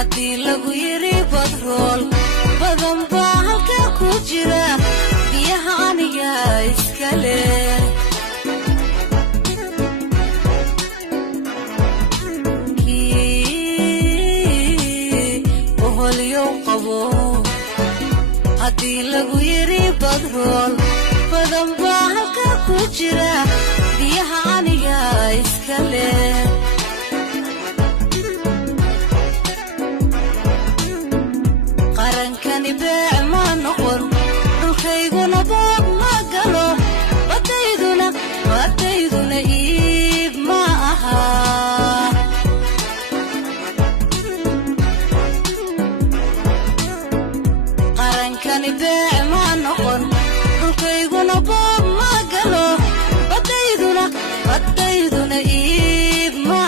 haddii lagu yiri badrool badan baa halka ku jira biyaha aniga iska leh haddii lagu yiri badrool badan baa halka ku jira biyaha aniga iska leh qarankani beec ma noqon dhulkayguna boob ma galo badayduna iib ma aha qarankani beec ma noqon dhulkayguna boob ma galo badayduna iib ma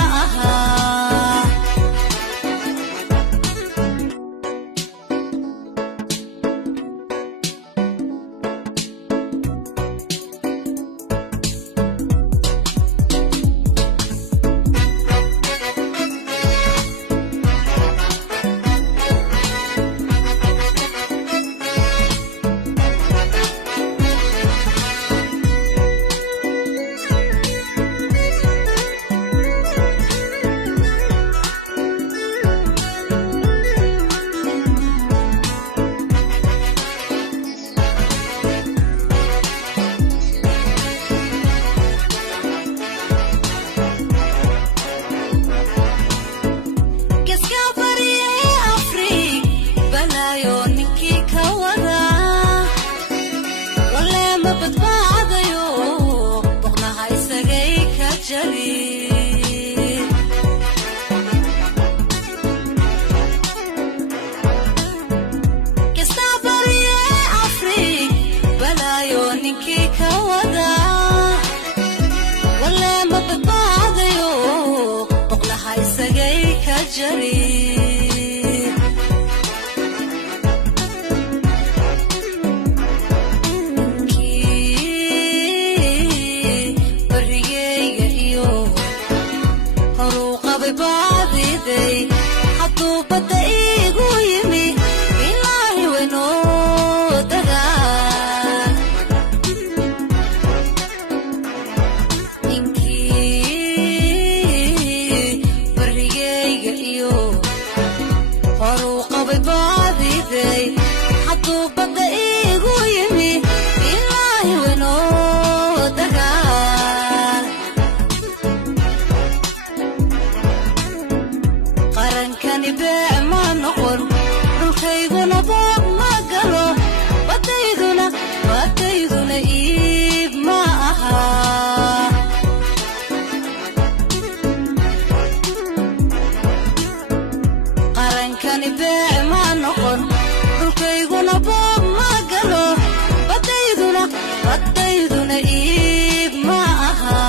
aha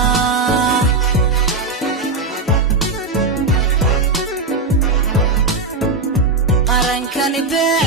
qarankani beec